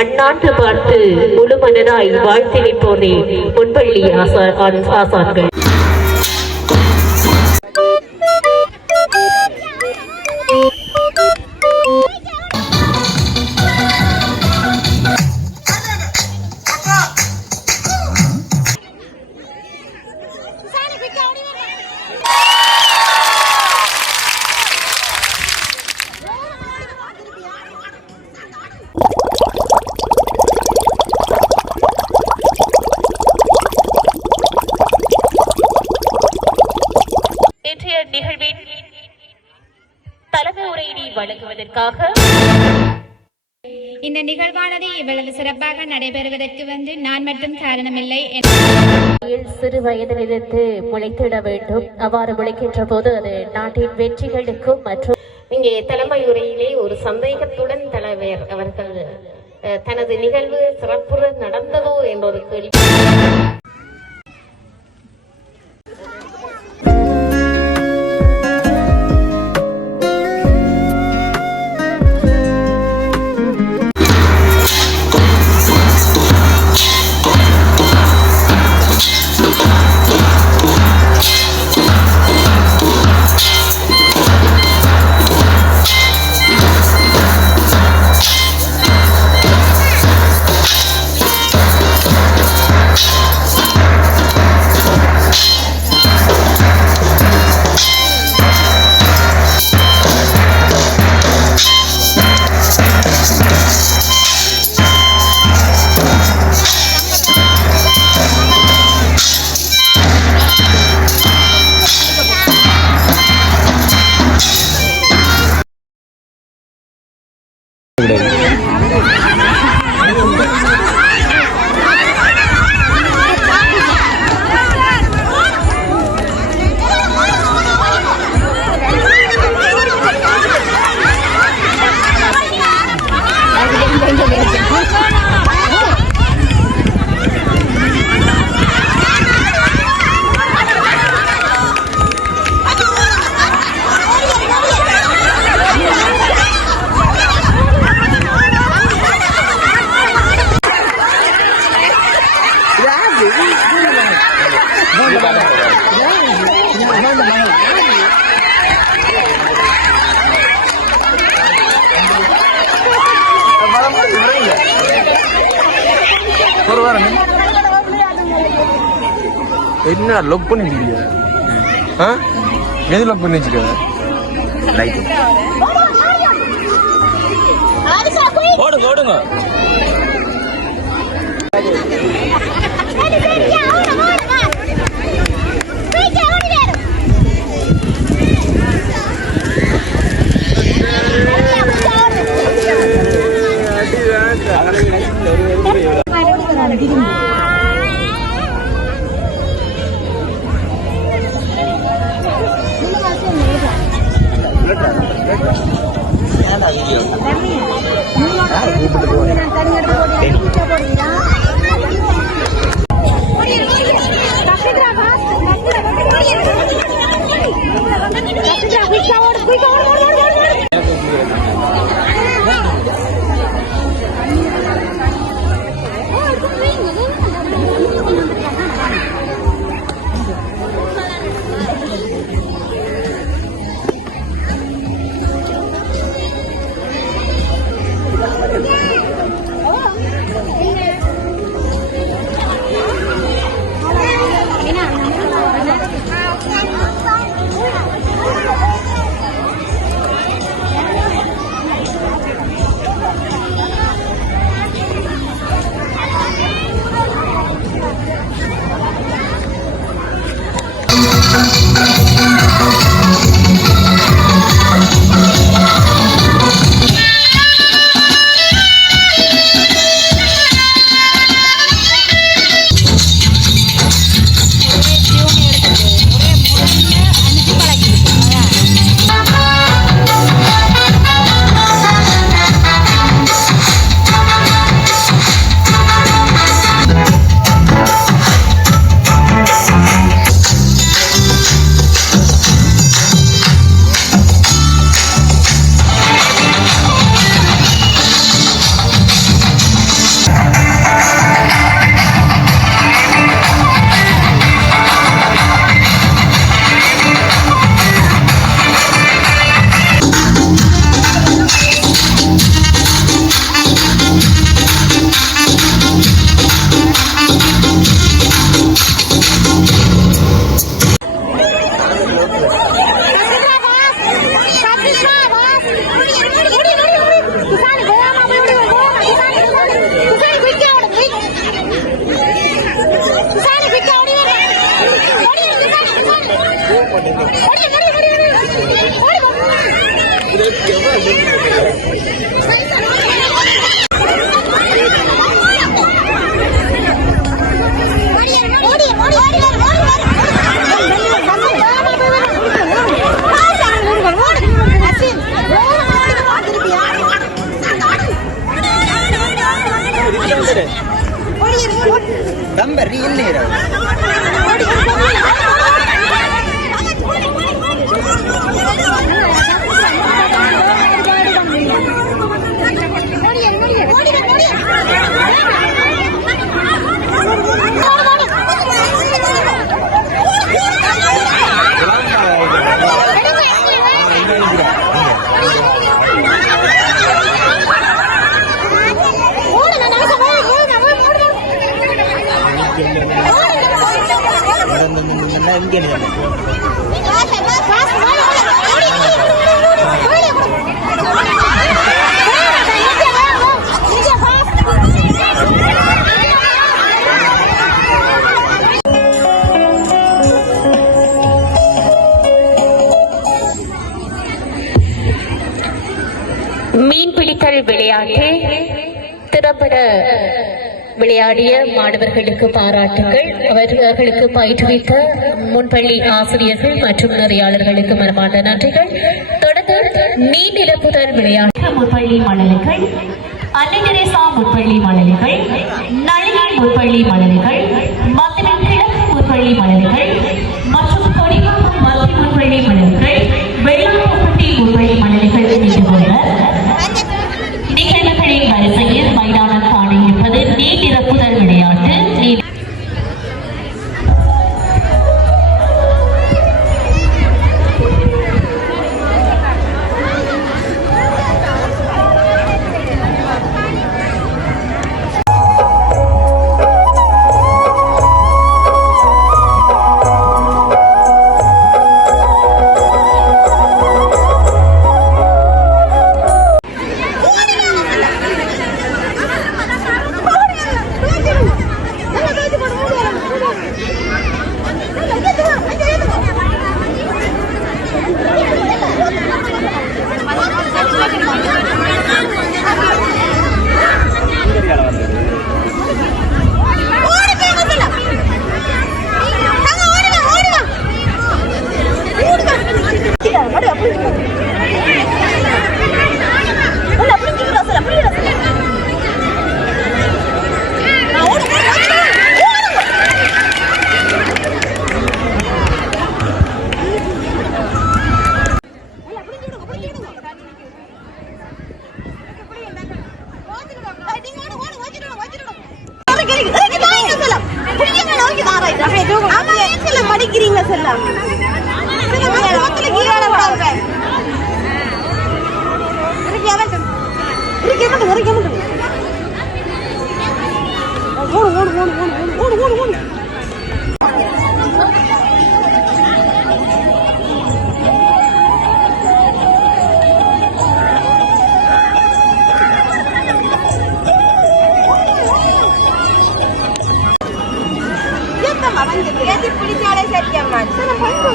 அந்நாட்டு பார்த்து முழு மனதாய் வாழ்த்தினை போனே பொன்பள்ளி ஆசான்கள். இந்த நிகழ்வானது இவ்வளவு சிறப்பாக நடைபெறுவதற்கு வந்து நான் மட்டும் காரணமில்லை. சிறு வயதிலிருந்து முளைத்திட வேண்டும். அவ்வாறு முளைக்கின்ற போது அது நாட்டின் வெற்றிகளுக்கும் மற்றும் இங்கே தலைமையுறையிலே ஒரு சந்தேகத்துடன் தலைவர் அவர்கள் தனது நிகழ்வு சிறப்புற நடந்ததோ என்ற ஒரு கேள்வி. லவ் பண்ணி வச்சுக்கிறியா ஆ? எது லவ் பண்ணி வச்சுக்க லைட் ஓடுங்க ஓடுங்க விளையாட்டு திறம்பட விளையாடிய மாணவர்களுக்கு பாராட்டுகள். அவர்களுக்கு பயிற்றுவித்த முன்பள்ளி ஆசிரியர்கள் மற்றும் நிறையாளர்களுக்கு மனமார்ந்த நன்றிகள். தொடர்ந்து மீன் விளையாட்டு முன்பள்ளி மணலிகள் அன்னை முற்பள்ளி முன்பள்ளி நளினி முற்பள்ளி மணலிகள் மத்திய கிழக்கு முன்பள்ளி செல்லாம். ஓடு ஓடு ஓடு ஓடு ஓடு ஓடு ஓடு.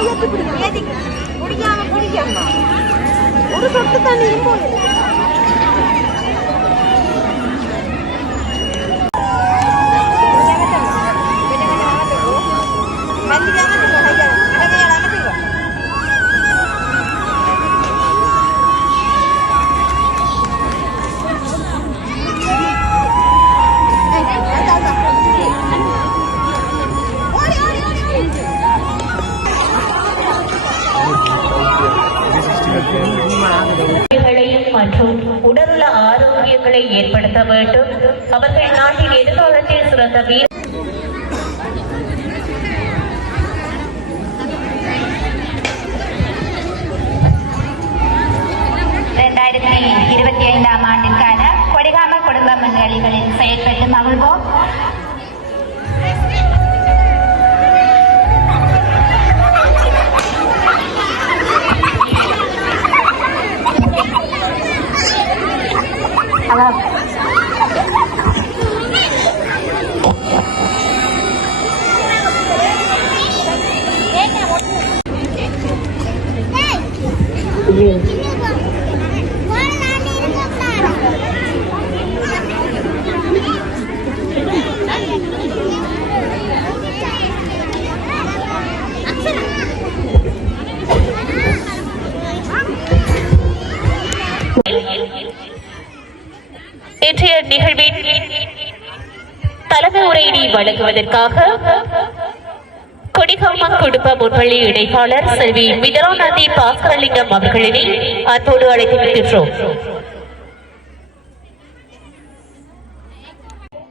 சரி குடிக்கம்மா ஒரு சொட்டு தண்ணியும் போது ஆரோக்கியங்களை ஏற்படுத்த வேண்டும். அவர்கள் நாட்டின் எதிர்காலத்தில் சிறந்த வீர இரண்டாயிரத்தி இருபத்தி ஐந்தாம் ஆண்டிற்கான கொடிகாம குடும்ப முன்னணிகளில் செயல்பட்டு மகிழ்வோம். வழங்குவதற்காக கொடிகாம குடும்ப முன்பள்ளி இணைப்பாளர் செல்வி மிதராநதி பாஸ்கரலிங்கம் அவர்களினை அன்போடு அழைத்து வருகின்றோம்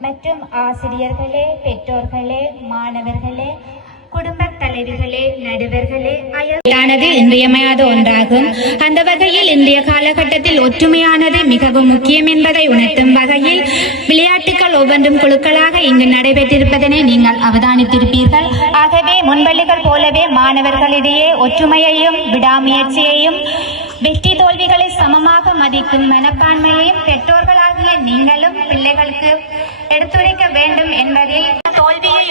மற்றும் ஆசிரியர்களே பெற்றோர்களே மாணவர்களே குடும்ப தலைவிகளே நடுவர்களே அயலானது இன்றியமையாத ஒன்றாகும். அந்த வகையில் இன்றைய காலகட்டத்தில் ஒற்றுமையானது மிகவும் முக்கியம் என்பதை உணர்த்தும் வகையில் விளையாட்டுகள் ஒவ்வொன்றும் குழுக்களாக இங்கு நடைபெற்றிருப்பதனை நீங்கள் அவதானித்திருப்பீர்கள். ஆகவே முன்பள்ளிகள் போலவே மாணவர்களிடையே ஒற்றுமையையும் விடாமுயற்சியையும் வெற்றி தோல்விகளை சமமாக மதிக்கும் மனப்பான்மையையும் பெற்றோர்களாகிய நீங்களும் பிள்ளைகளுக்கு எடுத்துரைக்க வேண்டும் என்பதில் தோல்வியை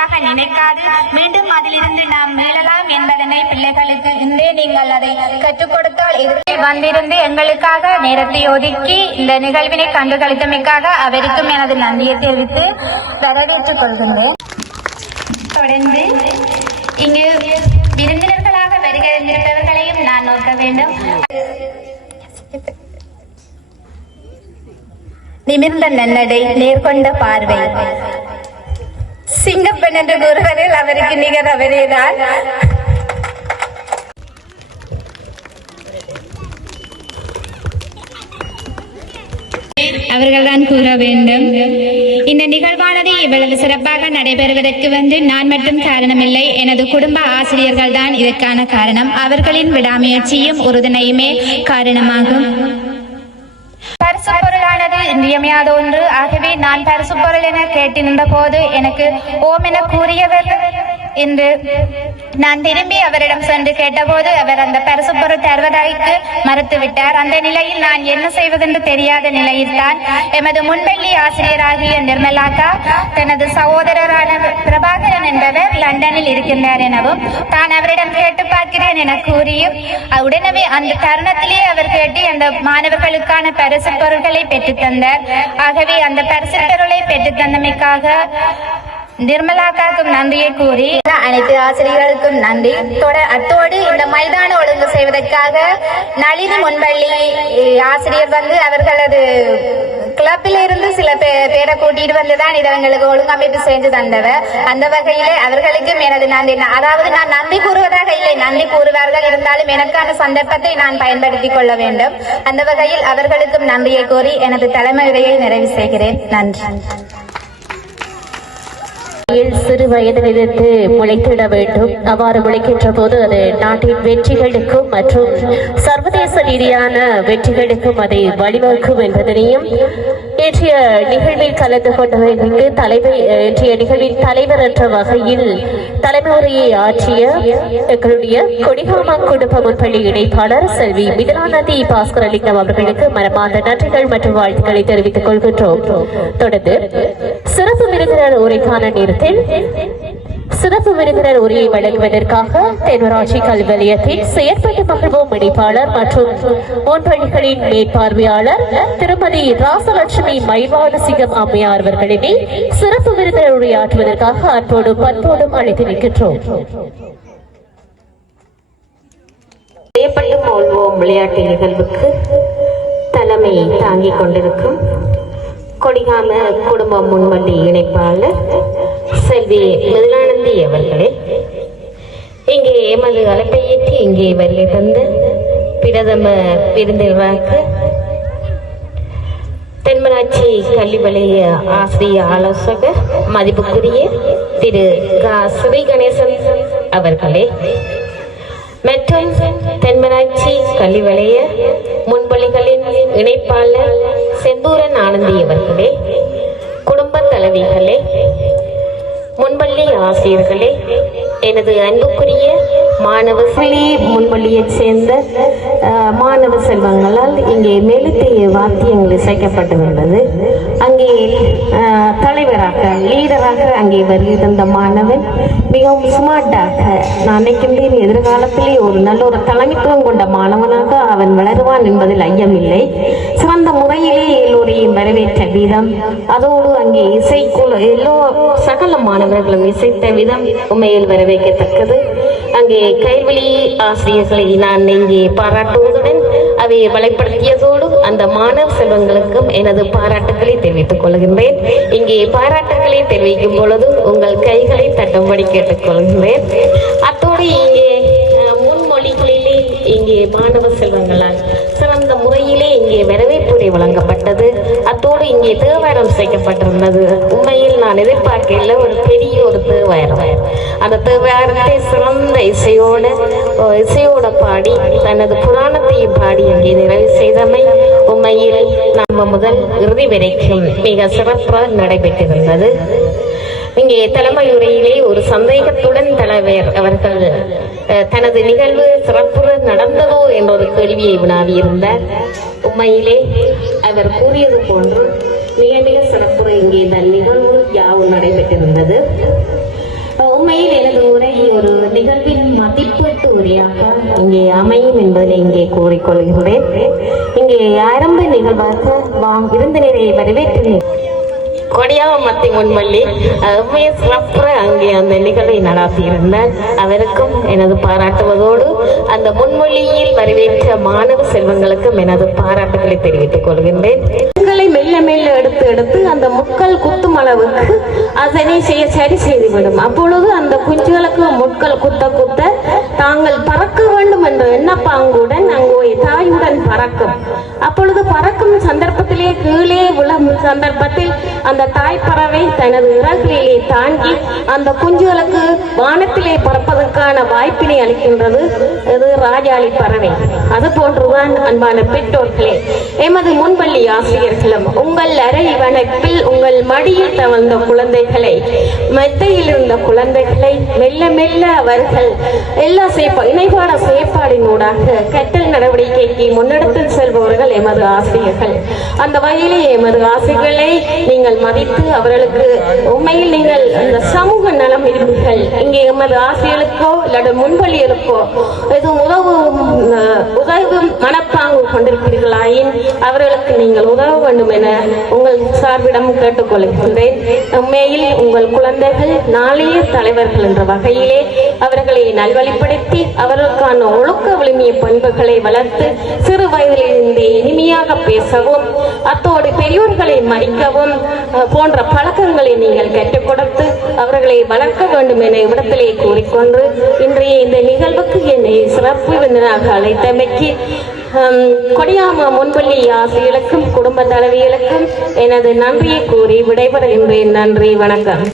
ஒரு நினைக்காது. மீண்டும் அதிலிருந்து நாம் மீளலாம் என்பதனை பிள்ளைகளுக்கு இன்றே நீங்கள் அதை கற்றுக் கொடுத்தால் எதிரில் வந்திருந்து எங்களுக்காக நேரத்தை ஒதுக்கி இந்த நிகழ்வினை கண்டுகளித்தமைக்காக அவருக்கும் எனது நன்றியை தெரிவித்து வரவேற்றுக் கொள்கின்றேன். தொடர்ந்து இங்கு விருந்தினர்களாக வருகிறவர்களையும் நான் நோக்க வேண்டும். நிமிர்ந்த நன்னடை நேர்கொண்ட பார்வை. சிங்கப்பெண் என்று கூறுவதில் அவருக்கு நிகர் அவரேதான். அவர்கள்தான் கூற வேண்டும். இந்த நிகழ்வானது இவ்வளவு சிறப்பாக நடைபெறுவதற்கு வந்து நான் மட்டும் காரணமில்லை. எனது குடும்ப ஆசிரியர்கள் தான் இதற்கான காரணம். அவர்களின் விடாமுயற்சியும் உறுதுணையுமே காரணமாகும். இன்றியமையாத ஒன்று. ஆகவே நான் பரிசு பொருள் என கேட்டிருந்த போது எனக்கு ஓம் என கூறியவர் என்று நான் திரும்பி அவரிடம் சென்று கேட்டபோது அவர் அந்த பரிசு பொருள் தருவதாய்க்கு மறுத்துவிட்டார். அந்த நிலையில் நான் என்ன செய்வதென்று தெரியாத நிலையில்தான் எமது முன்பள்ளி ஆசிரியராகிய நிர்மலாக்கா தனது சகோதரரான பிரபாகரன் என்பவர் லண்டனில் இருக்கின்றார் எனவும் தான் அவரிடம் கேட்டு பார்க்கிறேன் என கூறியும் உடனே அந்த தருணத்திலே அவர் கேட்டு அந்த மாணவர்களுக்கான பரிசு பொருட்களை பெற்றுத் தந்தார். ஆகவே அந்த பரிசு பொருளை பெற்றுத் தந்தமைக்காக நிர்மலாக்காக்கும் நன்றியை கூறி அனைத்து ஆசிரியர்களுக்கும் நன்றி. அத்தோடு இந்த மைதான ஒழுங்கு செய்வதற்காக நளினி முன்பள்ளி ஆசிரியர் வந்து அவர்களது கிளப்பில் இருந்து சில பேரை கூட்டிட்டு வந்துதான் இதை எங்களுக்கு ஒழுங்கமைப்பு செஞ்சு தந்தவர். அந்த வகையிலே அவர்களுக்கும் எனது நன்றி. அதாவது நான் நன்றி கூறுவதாக இல்லை. நன்றி கூறுவார்கள். இருந்தாலும் எனக்கான சந்தர்ப்பத்தை நான் பயன்படுத்திக் கொள்ள வேண்டும். அந்த வகையில் அவர்களுக்கும் நன்றியை கூறி எனது தலைமை உரையை நிறைவு செய்கிறேன். நன்றி. சிறு வயதிலிருந்து முளைத்திட வேண்டும். அவ்வாறு முளைக்கின்ற போது அது நாட்டின் வெற்றிகளுக்கும் மற்றும் சர்வதேச ரீதியான வெற்றிகளுக்கும் அதை வழிவகுக்கும் என்பதனையும் நேற்றைய நிகழ்வில் கலந்து கொண்டவர்களுக்கு தலைமை இன்றைய நிகழ்வின் தலைவர் என்ற வகையில் தலைமை உரையை ஆற்றிய எங்களுடைய கொடிகாமா குடும்ப முன்பள்ளி இணைப்பாளர் செல்வி மிதனாநதி பாஸ்கரலிங்கம் அவர்களுக்கு மனமார்ந்த நன்றிகள் மற்றும் வாழ்த்துக்களை தெரிவித்துக் கொள்கின்றோம். தொடர்ந்து சிறப்பு விருந்தினர் உரைக்கான நேரத்தில் சிறப்பு விருந்தினர் உரையை வழங்குவதற்காக தென்மராட்சி கல்வியத்தின் செயற்பட்டு மகிழ்வோம் இணைப்பாளர் மற்றும் முன்பள்ளிகளின் மேற்பார்வையாளர் திருமதி ராசலட்சுமி மைவானசிங்கம் அம்மையார் அவர்களினை சிறப்பு விருந்தினர் உரையாற்றுவதற்காக அன்போடும் பண்போடும் அழைத்து நிற்கின்றோம். செய்யப்பட்டு போல்வோம் விளையாட்டு நிகழ்வுக்கு தலைமை தாங்கிக் கொண்டிருக்கும் கொடிகாம குடும்ப முன்வள்ளி இணைப்பாளர் செல்வி மிதிலானந்தி அவர்களே. இங்கே எமது அழைப்பை ஏற்றி இங்கே வருகை தந்த பிரதம விருந்தினராக தென்மராட்சி கல்வி வலைய ஆசிரிய ஆலோசகர் மதிப்புக்குரிய திரு க. ஸ்ரீ கணேசன் அவர்களே. மற்றும் தென்மராட்சி கல்வி வலைய முன்பள்ளிகளின் இணைப்பாளர் செந்தூரன் ஆனந்தி அவர்களே குடும்ப தலைவிகளே முன்பள்ளி ஆசிரியர்களே எனது அன்புக்குரிய மாணவ சிலி முன்பள்ளியைச் சேர்ந்த மாணவ செல்வங்களால் இங்கே மெழுத்திய வாத்தியங்கள் இசைக்கப்பட்டுள்ளது அங்கே தலைவராக லீடராக அங்கே வருகின்ற மாணவன் மிகவும் ஸ்மார்ட்டாக நான் நினைக்கின்றேன் எதிர்காலத்திலே ஒரு நல்ல ஒரு தலைமைத்துவம் கொண்ட மாணவனாக அவன் வளருவான் என்பதில் ஐயமில்லை. சிறந்த முறையிலே எல்லோரையும் வரவேற்ற விதம். அதோடு அங்கே இசைக்குழு எல்லோ சகல மாணவர்களும் இசைத்த விதம் உண்மையில் வரவேற்கத்தக்கது. அங்கே கைவழி ஆசிரியர்களை நான் இங்கே பாராட்டுவதுடன் அதை வலைப்படுத்தியதோடு அந்த மாணவ செல்வங்களுக்கும் எனது பாராட்டுக்களை தெரிவித்துக் கொள்கின்றேன். இங்கே பாராட்டுக்களை தெரிவிக்கும் பொழுது உங்கள் கைகளை தட்டும்படி கேட்டுக்கொள்கின்றேன். அத்தோடு இங்கே முன்மொழிகளிலே இங்கே மாணவ செல்வங்களால் சிறந்த முறையிலே இங்கே வரவேற்புரை வழங்கப்பட்டது. அத்தோடு இங்கே தேவாரம் சேர்க்கப்பட்டிருந்தது உண்மையில் நான் எதிர்பார்க்கல ஒரு பெரிய ஒரு தேவாரம். அந்த தேவாரத்தை சிறந்த இசையோடு இசையோட பாடி தனது புராணத்தையும் பாடி இங்கே நிறைவு செய்தமை உண்மையில் நம்ம முதல் இறுதி வரைக்கும் மிக சிறப்பாக நடைபெற்றிருந்தது. இங்கே தலைமையுரையிலே ஒரு சந்தேகத்துடன் தலைவர் அவர்கள் தனது நிகழ்வு சிறப்புற நடந்ததோ என்ற ஒரு கேள்வியை வினாவியிருந்தார். உண்மையிலே அவர் கூறியது போன்று மிக மிக சிறப்புற இங்கே இந்த நிகழ்வு யாவும் நடைபெற்றிருந்தது. உண்மையில் எனது உரை ஒரு நிகழ்வின் மதிப்பீட்டு உரையாக இங்கே அமையும் என்பதை இங்கே கூறிக்கொள்கின்றேன் இங்கே ஆரம்ப நிகழ்வாக வாம் விருந்தினரை வரவேற்றுள்ளேன். கொடியாவ மத்தி முன்மல்லி அருமையை சிறப்புற அங்கே அந்த நிகழ்வை நடாத்தியிருந்தார். அவருக்கும் எனது பாராட்டுவதோடு அந்த முன்மொழியில் வரவேற்ற மாணவ செல்வங்களுக்கும் எனது பாராட்டுகளை தெரிவித்துக் கொள்கின்றேன். முட்களை மெல்ல மெல்ல எடுத்து எடுத்து அந்த முட்கள் குத்தும் அளவுக்கு அதனை செய்ய சரி செய்துவிடும். அப்பொழுது அந்த குஞ்சுகளுக்கு முட்கள் குத்த குத்த தாங்கள் பறக்க வேண்டும் என்ற எண்ணப்பாங்குடன் அங்கே தாயுடன் பறக்கும். அப்பொழுது பறக்கும் சந்தர்ப்பத்திலே கீழே விழும் சந்தர்ப்பத்தில் அந்த தாய் பறவை தனது இறகுகளிலே தாங்கி அந்த குஞ்சுகளுக்கு வானத்திலே பறப்பதற்கான வாய்ப்பினை அளிக்கின்றது. இது ராஜாளி பறவை. அது போன்றுதான் அன்பான பெற்றோர்களே எமது முன்பள்ளி ஆசிரியர்களும் உங்கள் அறை வனப்பில் உங்கள் மடியில் தவழ்ந்த குழந்தைகளை மெத்தையில் இருந்த குழந்தைகளை மெல்ல மெல்ல அவர்கள் எல்லா செயற்பா இணைப்பாட செயற்பாடினூடாக கற்றல் நடவடிக்கைக்கு முன்னெடுத்து செல்பவர்கள் எமது ஆசிரியர்கள். அந்த வகையிலே எமது ஆசிரியர்களை நீங்கள் மதித்து அவர்களுக்கு உண்மையில் நீங்கள் அந்த சமூக நலம் விரும்புகள் இங்கே எமது ஆசிரியர்களுக்கோ இல்லாத முன்பள்ளிகளுக்கோ எதுவும் உதவும் உதவும் மனப்பாங்கு கொண்டிருக்கிறீர்களாயின் அவர்களுக்கு நீங்கள் உதவ வேண்டும் என உங்கள் சார்பிடம் கேட்டுக்கொள்கின்றேன். உண்மையில் உங்கள் குழந்தைகள் நாளைய தலைவர்கள் என்ற வகையிலே அவர்களை நல்வழிப்படுத்தி அவர்களுக்கான ஒழுக்க வலிமைய பண்புகளை வளர்த்து சிறு வயதிலிருந்தே இனிமையாக பேசவும் அத்தோடு பெரியோர்களை மதிக்கவும் போன்ற பழக்கங்களை நீங்கள் கற்றுக் கொடுத்து அவர்களை வளர்க்க வேண்டும் என இவ்விடத்திலே கூறிக்கொண்டு இன்றைய இந்த நிகழ்வுக்கு என்னை சிறப்பு விருந்தினராக அழைத்தமைக்கு கொடியாம முன்பள்ளி ஆசிரியர்களுக்கும் குடும்ப தலைவிகளுக்கும் எனது நன்றியை கூறி விடைபெறுகின்றேன். நன்றி வணக்கம்.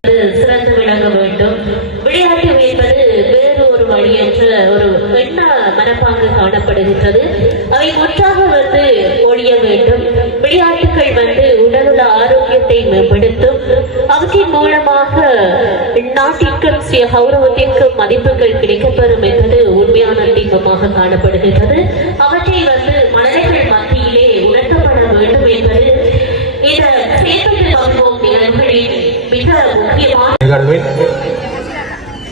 சிறந்து விளங்க வேண்டும். விளையாட்டு என்பது வேறு ஒரு வழி என்ற ஒரு எண்ண மனப்பாங்கு காணப்படுகின்றது. அவை ஒன்றாக வந்து ஒழிய வேண்டும். விளையாட்டுகள் வந்து உடல் ஆரோக்கியத்தை மேம்படுத்தும். அவற்றின் மூலமாக நாட்டிற்கும் சுய கௌரவத்திற்கும் மதிப்புகள் கிடைக்கப்பெறும் என்பது உண்மையான தீபமாக காணப்படுகின்றது. அவற்றை வந்து மனிதர்கள் மத்தியிலே உணர்த்தப்பட வேண்டும் என்பது இந்த சேதத்தில் பங்குவோம் நிகழ்வுகளின் மிக முக்கியமான நிகழ்வில்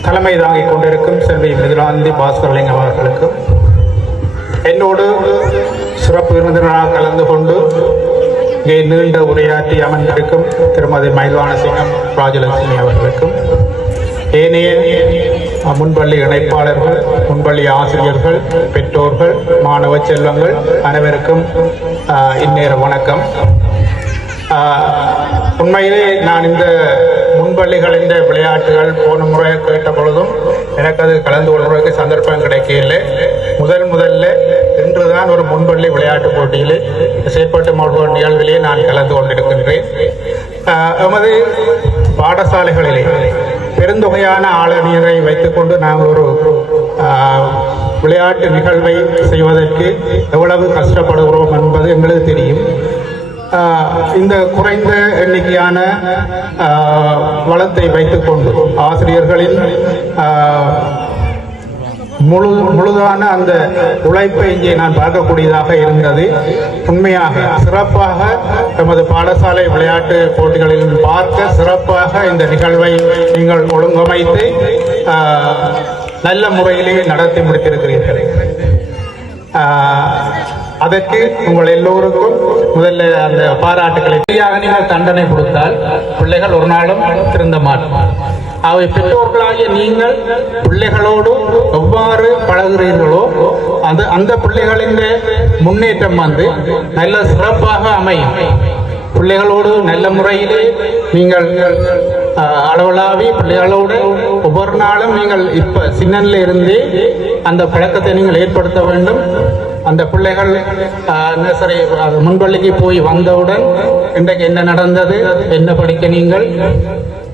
தலைமை தாங்கிக் கொண்டிருக்கும் செல்வி மிருதுலாந்தி பாஸ்கரலிங்கம் அவர்களுக்கும் என்னோடு சிறப்பு விருந்தினராக கலந்து கொண்டு இங்கே நீண்ட உரையாற்றி அமர்ந்திருக்கும் திருமதி மயில்வானசிங்கம் ராஜலட்சுமி அவர்களுக்கும் ஏனைய முன்பள்ளி இணைப்பாளர்கள் முன்பள்ளி ஆசிரியர்கள் பெற்றோர்கள் மாணவ செல்வங்கள் அனைவருக்கும் இந்நேர வணக்கம். உண்மையிலே நான் இந்த முன்பள்ளிகள் இந்த விளையாட்டுகள் போன முறை கேட்ட பொழுதும் எனக்கு அது கலந்து கொள்வதற்கு சந்தர்ப்பம் கிடைக்கவில்லை. முதல் முதல்ல இன்றுதான் ஒரு முன்பள்ளி விளையாட்டுப் போட்டியிலே. செயற்பட்டு மாவட்ட நிகழ்விலே நான் கலந்து கொண்டிருக்கின்றேன். எமது பாடசாலைகளிலே பெருந்தொகையான ஆளுநரை வைத்துக்கொண்டு நாங்கள் ஒரு விளையாட்டு நிகழ்வை செய்வதற்கு எவ்வளவு கஷ்டப்படுகிறோம் என்பது எங்களுக்கு தெரியும். இந்த குறைந்த எண்ணிக்கையான வளத்தை வைத்துக்கொண்டு ஆசிரியர்களின் முழு முழுதான அந்த உழைப்பை இங்கே நான் பார்க்கக்கூடியதாக இருந்தது. உண்மையாக சிறப்பாக தமது பாடசாலை விளையாட்டு போட்டிகளில் பார்க்க சிறப்பாக இந்த நிகழ்வை நீங்கள் ஒழுங்கமைத்து நல்ல முறையிலே நடத்தி முடித்திருக்கிறீர்கள். அதற்கு உங்கள் எல்லோருக்கும் முதல்ல அந்த பாராட்டுகளை நீங்கள் தண்டனை கொடுத்தால் பிள்ளைகள் ஒரு நாளும் திருந்த மாட்டார் அவை பெற்றோர்களாகிய நீங்கள் பிள்ளைகளோடு எவ்வாறு பழகுறீர்களோ அந்த அந்த பிள்ளைகளின் முன்னேற்றம் வந்து நல்ல சிறப்பாக அமையும். பிள்ளைகளோடு நல்ல முறையிலே நீங்கள் அளவலாவி பிள்ளைகளோடு ஒவ்வொரு நாளும் நீங்கள் இப்போ சின்னன்ல இருந்து அந்த பழக்கத்தை நீங்கள் ஏற்படுத்த வேண்டும். அந்த பிள்ளைகள் சரி முன்பள்ளிக்கு போய் வந்தவுடன் இன்றைக்கு என்ன நடந்தது? என்ன படிக்க நீங்கள்?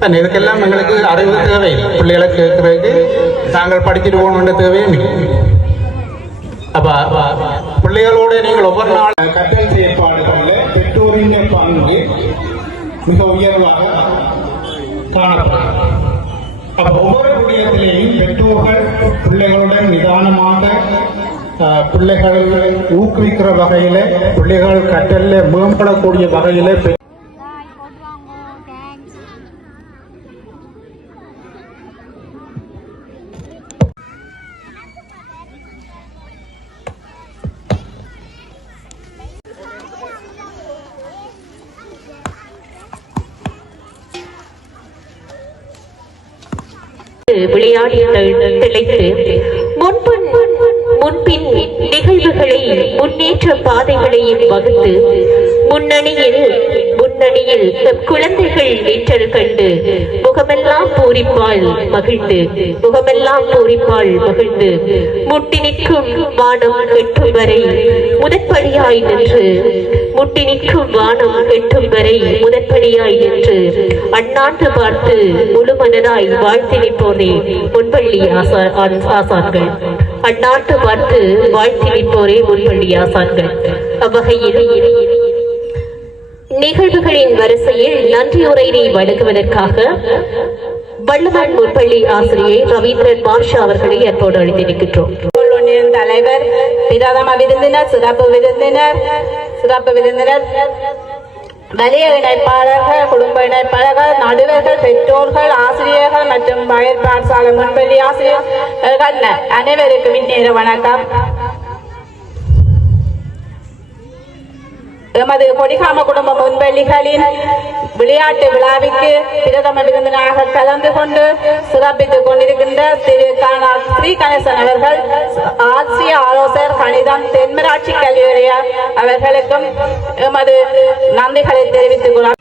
அஹ், இதுக்கெல்லாம் எங்களுக்கு அறிவு தேவை. பிள்ளைகளை கேட்கறதுக்கு நாங்கள் படிச்சுட்டு போகணுன்ற தேவையும் அப்ப பிள்ளைகளோடு நீங்கள் ஒவ்வொரு நாள் கற்றல் செயற்பாடுகளில் பெற்றோரின் பங்கு மிக உயர்வாக காணப்படும். அப்ப ஒவ்வொரு குடியத்திலேயும் பெற்றோர்கள் பிள்ளைகளுடன் நிதானமாக அஹ், பிள்ளைகளை ஊக்குவிக்கிற வகையில பிள்ளைகள் கற்றல்ல மேம்படக்கூடிய வகையில திளைத்து முன்பின் நிகழ்வுகளை முன்னேற்ற பாதைகளையும் வகுத்து முன்னணியில் முன்னணியில் குழந்தைகள் நீற்றல் கண்டு முகமெல்லாம் பூரிப்பால் மகிழ்ந்து முகமெல்லாம் பூரிப்பால் மகிழ்ந்து முட்டி நிற்கும் வானம் எட்டும் வரை முதற்படியாய் நின்று முட்டி நிற்கும் வானம் எட்டும் வரை முதற்படியாய் நின்று அண்ணாண்டு பார்த்து முழு மனதாய் வாழ்த்தி நிற்போரே முன்பள்ளி ஆசான்கள். அந்நாட்டு பார்த்து வாழ்த்தி நிற்போரே முன்பள்ளி ஆசான்கள். அவ்வகையில் நிகழ்வுகளின் வரிசையில் நன்றியுரையினை வழங்குவதற்காக வள்ளுவன் முன்பள்ளி ஆசிரியை ரவீந்திரன் மாஷா அவர்களை அன்போடு அழைத்திருக்கின்றோம் தலைவர் பிரதம விருந்தினர் சிறப்பு விருந்தினர் சிறப்பு விருந்தினர் வலிய இணைப்பாளர்கள் குடும்ப இணைப்பாளர்கள் நடுவர்கள் பெற்றோர்கள் ஆசிரியர்கள் மற்றும் வயல் பாடசாலை முன்பள்ளி ஆசிரியர்கள் அனைவருக்கும் இந்நேர வணக்கம். எமது கொடிகாம குடும்ப முன்பள்ளிகளின் விளையாட்டு விழாவிற்கு பிரதம விருந்தினராக கலந்து கொண்டு சிறப்பித்துக் கொண்டிருக்கின்ற திரு கானா ஸ்ரீ கணேசன் அவர்கள் ஆசிய ஆலோசகர் கணிதம் தென்மராட்சி கல்வியுடைய அவர்களுக்கும் எமது நன்றிகளை தெரிவித்துக் கொள்ள